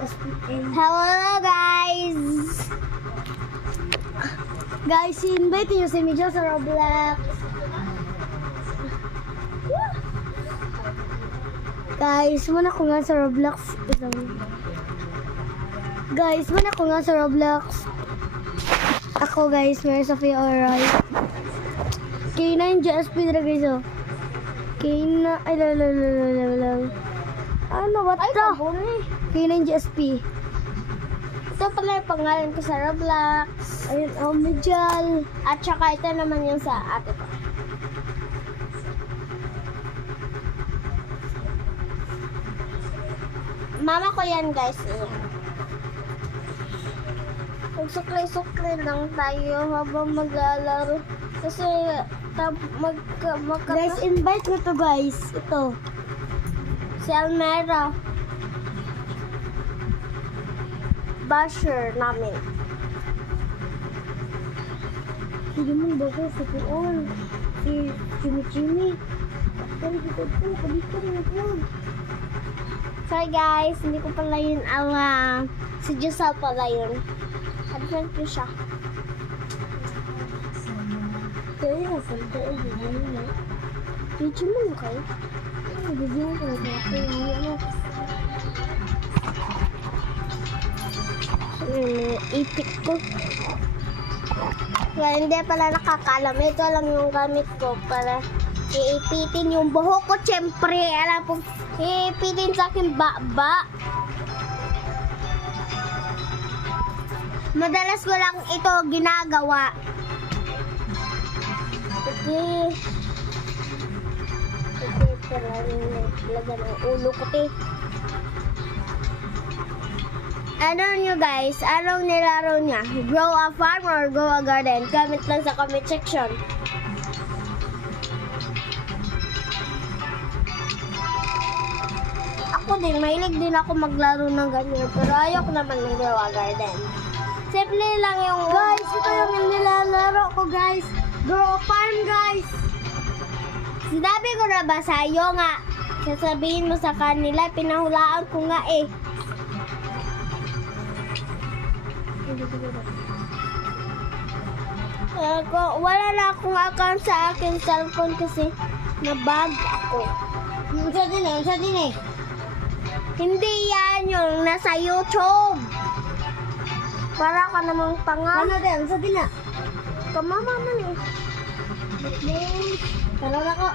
Hello guys! Guys, invite niyo si Mijo sa Roblox. Guys, muna ko nga sa Roblox. Guys, muna ko nga sa Roblox. Ako guys, may Sophia Oray. K9 GSP na guys oh. K9, ay lalalalalalang. Ano, what the? K9 GSP. Ito pala yung pangalan ko sa Roblox. Ayun, oh, Mijal. At saka ito naman yung sa ate ko. Mama ko yan guys. Magsukli-sukli lang tayo habang maglalaro. Kasi guys, invite mo to guys. Ito. Si Almera. Basher namin. Hindi mo bago sa tuon. Si Chimi-Chimi. Pero dito po, palito rin ito. Sorry guys, hindi ko pala yun si Giselle pala yun. Advent ko siya. Kaya nga, salita ay gano'n na. Video mo na kayo? Video mo na kayo. Ipit ko. Kaya hindi pala nakakalam. Ito lang yung gamit ko para iipitin yung buhok ko. Siyempre, alam po, iipitin sa akin baba. Madalas ko lang ito ginagawa. Okay. Okay, pero laga ng ulo ko Ano nyo guys? Anong nilaro niya? Grow a farm or grow a garden? Comment lang sa comment section. Ako din, mahilig din ako maglaro ng ganyan. Pero ayoko naman ng grow a garden. Simple lang yung... Guys, ito yung nilalaro ko guys. Grow a farm guys. Sinabi ko na ba sa'yo nga? Sasabihin mo sa kanila, pinahulaan ko nga eh. Wala na akong account sa akin cellphone kasi nabag ako. Sa din eh. Hindi yan yung nasa YouTube. Para ka namang tanga. Ano din? Sa din na. Kamama man eh. Tara na ko.